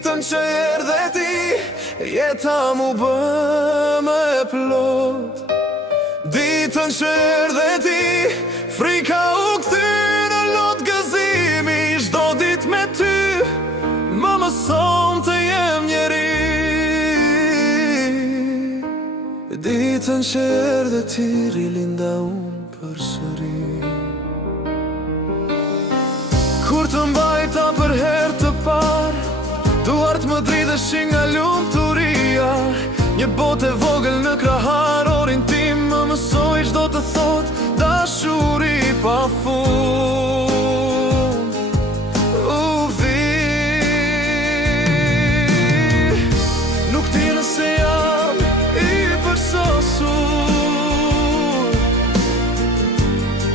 Ditën që erdhe ti, jeta mu bë më e plot. Ditën që erdhe ti, frika u kthy në lot gëzimi. Çdo ditë me ty më mëson të jem njeri. Ditën që erdhe ti, rilinda unë përsëri. Kur të mbajta për herë të parë, duart më dridheshin nga lumturia. Një botë e vogël në krahar, orin tim më mësoi çdo të thot dashuri pa fund. U vi, nuk di nëse jam i përsosur,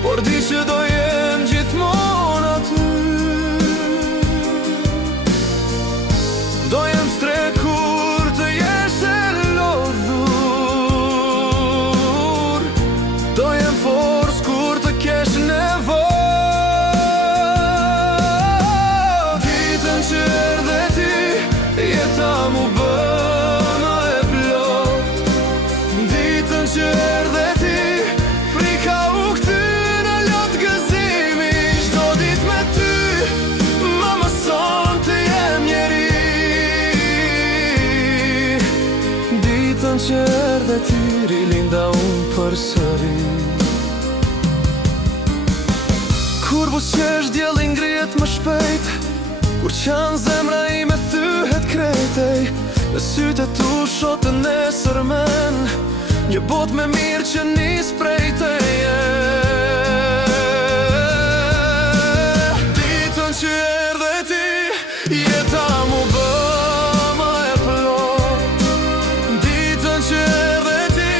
por di që do jem gjithmonë aty. Do jem strekur të jesh e lodhur, do jem forës kur të kesh nevojë. Ditën që erdhe ti, jeta mu bë më e plot. Ditën që erdhe ti, frika u kthy në lot gëzimi. Çdo ditë me ty më mëson të jem njeri. Ditën që erdhe ti, rilinda unë përsëri. Kur buzëqesh dielli ngrihet më shpejt, kur qan zemra ime thyhet krejtej. Në sytë e tu shoh të nesërmen, një botë më mirë që nis prej teje. Ditën që erdhe ti, jeta mu bë më e plot. Ditën që erdhe ti,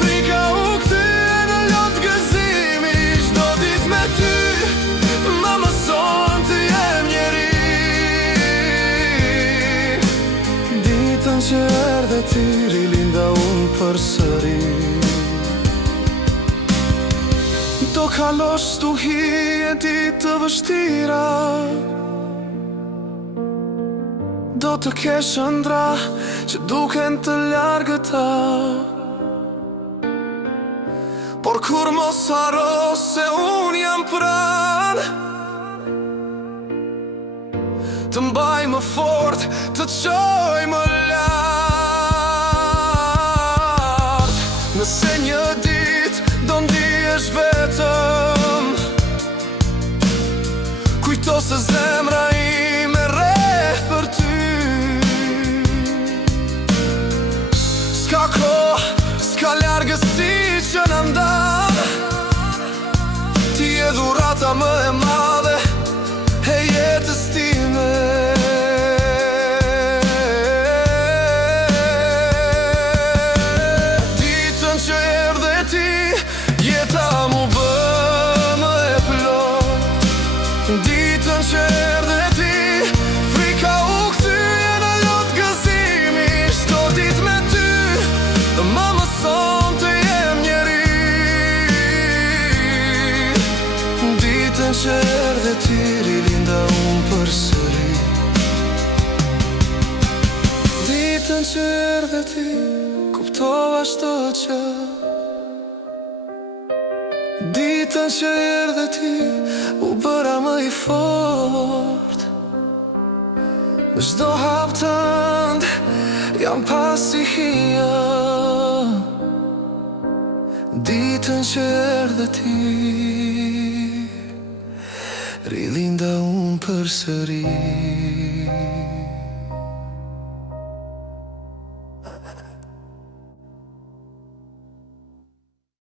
frika u kthy në lot gëzimi. Çdo ditë me ty më mëson të jem njeri. Ditën që erdhe ti, rilinda unë përsëri. Do kalosh stuhi e ditë të vështira, do të kesh ëndra që duken të largëta, por kur mos haro se unë jam pranë, të mbaj më fort, të qoj më lart. Nëse një ditë do ndihesh vetëm, kujto se zemra ime rreh për ty. S'ka kohë, s'ka largësi që na ndan, ti je dhurata më e madhe e jetës time. Ditën që erdhe ti, jeta mu bë më e plot. Ditën që erdhe ti, frika u kthy në lot gëzimi. Çdo ditë me ty më mëson të jem njeri. Ditën që erdhe ti, rilinda unë përsëri. Ditën që erdhe ti, kuptova çdo gjë. Ditën që erdhe ti, u bëra më i fort. Në çdo hap tënd jam pasi hija. Ditën që erdhe ti, rilinda unë përsëri.